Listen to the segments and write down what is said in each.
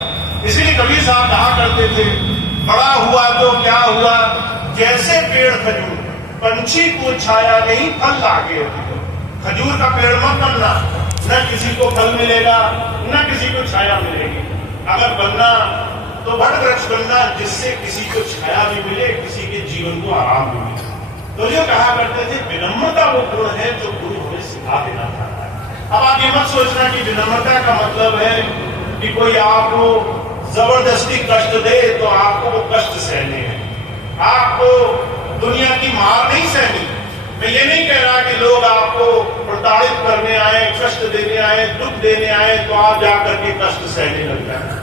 इसीलिए कबीर साहब कहा करते थे, बड़ा हुआ तो क्या हुआ, जैसे पेड़ खजूर, पंछी को छाया नहीं फल लागे। खजूर का पेड़ मत बनना, न किसी को फल मिलेगा न किसी को छाया मिलेगी। अगर बनना तो वट वृक्ष बनना, जिससे किसी को छाया भी मिले, किसी के जीवन को आराम भी मिले। तो जो कहा करते थे, विनम्रता वो गुण है जो गुरु हमें सिखा देना चाहता है। अब आप ये मत सोचना कि विनम्रता का मतलब है कि कोई आपको जबरदस्ती कष्ट दे तो आपको वो कष्ट सहने हैं। आपको दुनिया की मार नहीं सहनी। मैं ये नहीं कह रहा कि लोग आपको प्रताड़ित करने आए, कष्ट देने आए, दुख देने आए तो आप जाकर के कष्ट सहने लग जाए।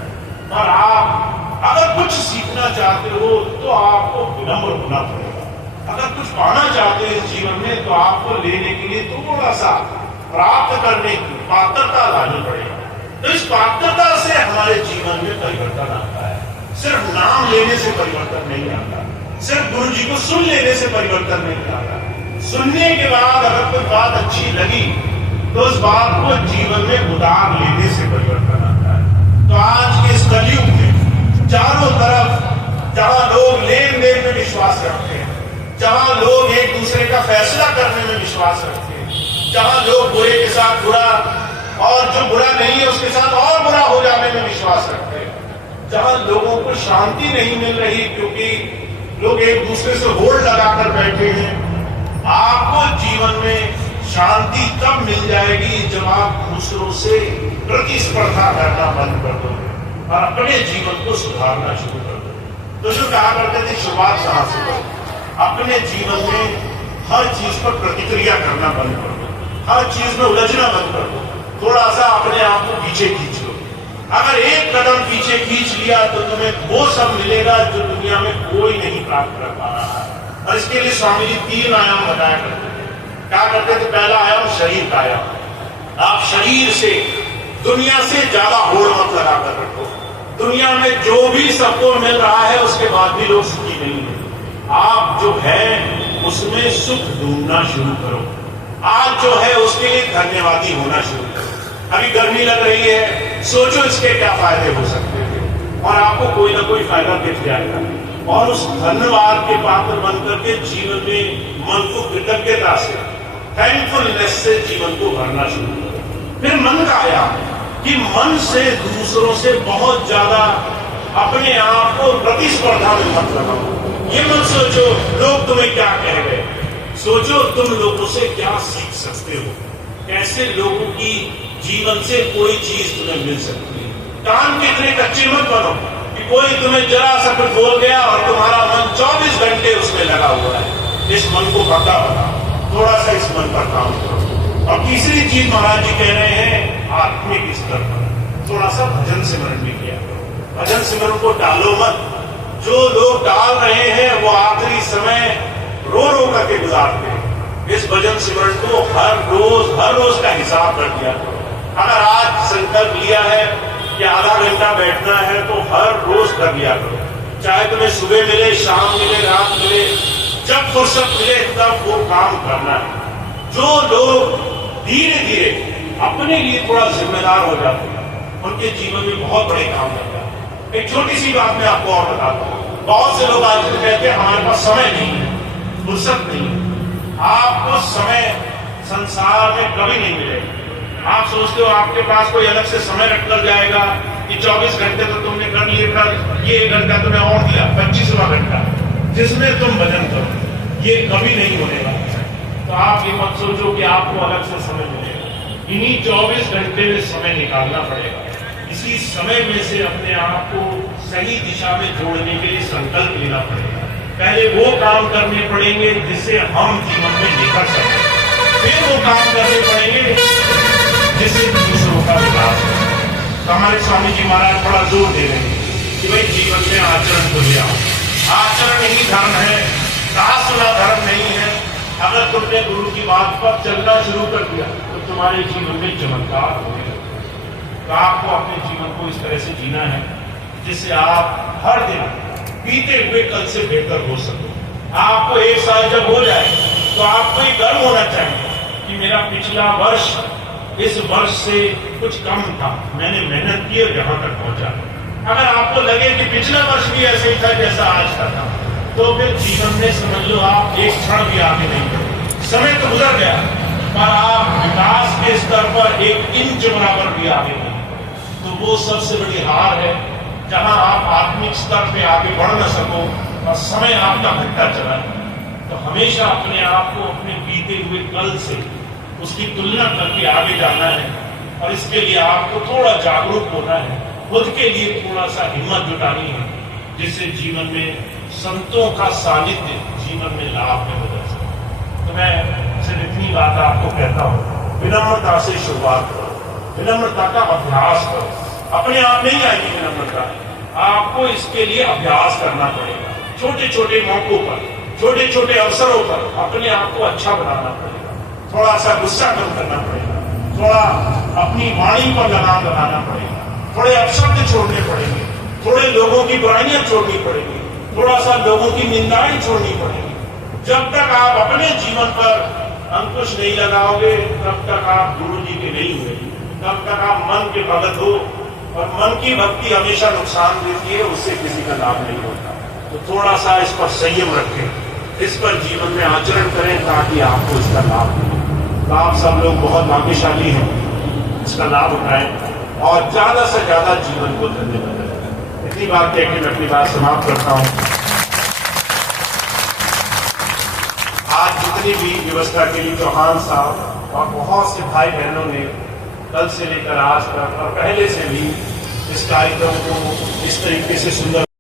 और आप अगर कुछ सीखना चाहते हो तो आपको विनम्र होना पड़ेगा। अगर कुछ पाना चाहते हो इस जीवन में तो आपको लेने के लिए थोड़ा सा प्राप्त करने की पात्रता लानी पड़ेगी। तो इस पात्रता से हमारे जीवन में परिवर्तन आता है। सिर्फ नाम लेने से परिवर्तन नहीं आता, सिर्फ गुरु जी को सुन लेने से परिवर्तन नहीं आता। सुनने के बाद अगर कोई बात अच्छी लगी तो उस बात को जीवन में उतार लेने से परिवर्तन आता है। तो आज के इस कलयुग में चारों तरफ जहां लोग लेन देन में विश्वास रखते हैं, जहां लोग एक दूसरे का फैसला करने में विश्वास रखते हैं, जहां लोग बुरे के साथ बुरा और जो बुरा नहीं है उसके साथ और बुरा हो जाने में विश्वास रखते हैं, जहां लोगों को शांति नहीं मिल रही क्योंकि लोग एक दूसरे से होड़ लगाकर बैठे हैं। आपको जीवन में शांति तब मिल जाएगी जब आप दूसरों से प्रतिस्पर्धा करना बंद कर दोगे और अपने जीवन को सुधारना शुरू कर दोगे। तो जो कहा करते थे, शुरुआत कहां से करो, अपने जीवन में हर चीज पर प्रतिक्रिया करना बंद कर दो, हर चीज में उलझना बंद कर दो। थोड़ा सा अपने आप को पीछे खींच लो। अगर एक कदम पीछे खींच लिया तो तुम्हें वो सब मिलेगा जो दुनिया में कोई नहीं प्राप्त कर पा रहा है। और इसके लिए स्वामी जी 3 आयाम बताया करते थे। क्या करते थे? पहला आयाम शरीर का आयाम। आप शरीर से दुनिया से ज्यादा होड़ मत लगा कर रखो। दुनिया में जो भी सबको मिल रहा है उसके बाद भी लोग सुखी नहीं है। आप जो है उसमें सुख ढूंढना शुरू करो। आज जो है उसके लिए धन्यवादी होना शुरू करो। अभी गर्मी लग रही है, सोचो इसके क्या फायदे हो सकते थे और आपको कोई ना कोई फायदा दिख जाएगा। और उस धन्यवाद के पात्र बनकर के जीवन में मन को कृतज्ञता से, थैंकफुलनेस से जीवन को भरना शुरू करो। फिर मन का आया कि मन से दूसरों से बहुत ज्यादा अपने आप को प्रतिस्पर्धा में मत लगाओ। ये मत सोचो लोग तुम्हें क्या कह गए, सोचो तुम लोगों से क्या सीख सकते हो, कैसे लोगों की जीवन से कोई चीज तुम्हें मिल सकती है। कान के इतने कच्चे मत बनो कि कोई तुम्हें जरा सा कुछ बोल गया और तुम्हारा मन 24 घंटे उसमें लगा हुआ है। इस मन को भगा बनाओ, थोड़ा सा इस मन पर काम करो। और तीसरी चीज महाराज जी कह रहे हैं, आत्मिक स्तर पर थोड़ा सा भजन सिमरन भी किया करो। भजन सिमरन को टालो मत। जो लोग टाल रहे हैं वो आखिरी समय रो रो करके गुजारते हैं। इस भजन सिमरन को हर रोज का हिसाब कर दिया करो। अगर आज संकल्प लिया है कि आधा घंटा बैठना है तो हर रोज कर लिया करो। चाहे तुम्हें सुबह मिले, शाम मिले, रात मिले, जब फुर्सत मिले तब वो काम करना है। जो लोग धीरे धीरे अपने लिए थोड़ा जिम्मेदार हो जाते हैं उनके जीवन में बहुत बड़े काम करता है। एक छोटी सी बात मैं आपको और बताता हूँ। बहुत से लोग आजकल कहते हैं हमारे पास समय नहीं है, फुर्सत नहीं है। आपको समय संसार में कभी नहीं मिलेगा। आप सोचते हो आपके पास कोई अलग से समय रखकर जाएगा कि 24 घंटे तो तुमने कर लिए, ये 1 घंटा तुम्हें और दिया, 25वां घंटा जिसमें तुम भजन करो। ये कभी नहीं होने वाला। तो आप ये मत सोचो कि आपको अलग से समय मिलेगा। इन्हीं 24 घंटे में समय निकालना पड़ेगा। इसी समय में से अपने आप को सही दिशा में जोड़ने के लिए संकल्प लेना पड़ेगा। पहले वो काम करने पड़ेंगे जिससे हम जीवन में निकल सकें, फिर वो काम करने पड़ेंगे जिससे दूसरों का विकास हो। तो हमारे स्वामी जी महाराज थोड़ा जोर दे रहे हैं कि भाई जीवन में आचरण को ले आओ। आचरण ही धर्म है, कहा सुना धर्म नहीं है। अगर तुमने गुरु की बात पर चलना शुरू कर दिया तो तुम्हारे जीवन में चमत्कार होने लगेगा। तो आपको अपने जीवन को इस तरह से जीना है जिससे आप हर दिन बीते हुए कल से बेहतर हो सको। आपको 1 साल जब हो जाए तो आपको ये गर्व होना चाहिए कि मेरा पिछला वर्ष इस वर्ष से कुछ कम था, मैंने मेहनत की और यहाँ तक पहुंचा। अगर आपको लगे कि पिछला वर्ष भी ऐसे ही था जैसा आज का था, तो फिर जीवन में समझ लो आप एक क्षण भी आगे नहीं बढ़े। समय तो गुजर गया, पर आप विकास के स्तर पर एक इंच बराबर भी आगे नहीं। तो वो सबसे बड़ी हार है, जहां आप आत्मिक स्तर पे आगे बढ़ न सको और समय आपका घटता चला है। तो हमेशा अपने आप को अपने बीते हुए कल से उसकी तुलना करके आगे जाना है, और इसके लिए आपको थोड़ा जागरूक होना है, खुद के लिए थोड़ा सा हिम्मत जुटानी है, जिससे जीवन में संतों का सानिध्य जीवन में लाभ में बदल सके। तो मैं सिर्फ इतनी बात आपको कहता हूं, विनम्रता से शुरुआत करो, विनम्रता का अभ्यास करो। अपने आप नहीं आएगी विनम्रता, आपको इसके लिए अभ्यास करना पड़ेगा। छोटे छोटे मौकों पर, छोटे छोटे अवसरों पर अपने आप को अच्छा बनाना पड़ेगा। थोड़ा सा गुस्सा कम करना पड़ेगा, थोड़ा अपनी वाणी पर लगाम लगाना पड़ेगा, थोड़े अपशब्द छोड़ने पड़ेंगे, थोड़े लोगों की बुराइयां छोड़नी पड़ेगी, थोड़ा सा लोगों की निंदाएं छोड़नी पड़ेगी। जब तक आप अपने जीवन पर अंकुश नहीं लगाओगे, तब तक आप गुरु जी के नहीं हुए, तब तक आप मन के भगत हो, और मन की भक्ति हमेशा नुकसान देती है, उससे किसी का लाभ नहीं होता। तो थोड़ा सा इस पर संयम रखें, इस पर जीवन में आचरण करें, ताकि आपको इसका लाभ मिले। तो आप सब लोग बहुत भाग्यशाली हैं, इसका लाभ उठाएं और ज्यादा से ज्यादा जीवन को धन्य बनाएं। इतनी बात कहकर मैं अपनी बात समाप्त करता हूं। आज जितनी भी व्यवस्था के लिए चौहान साहब और बहुत से भाई बहनों ने कल से लेकर आज तक और पहले से भी इस कार्यक्रम को इस तरीके से सुंदर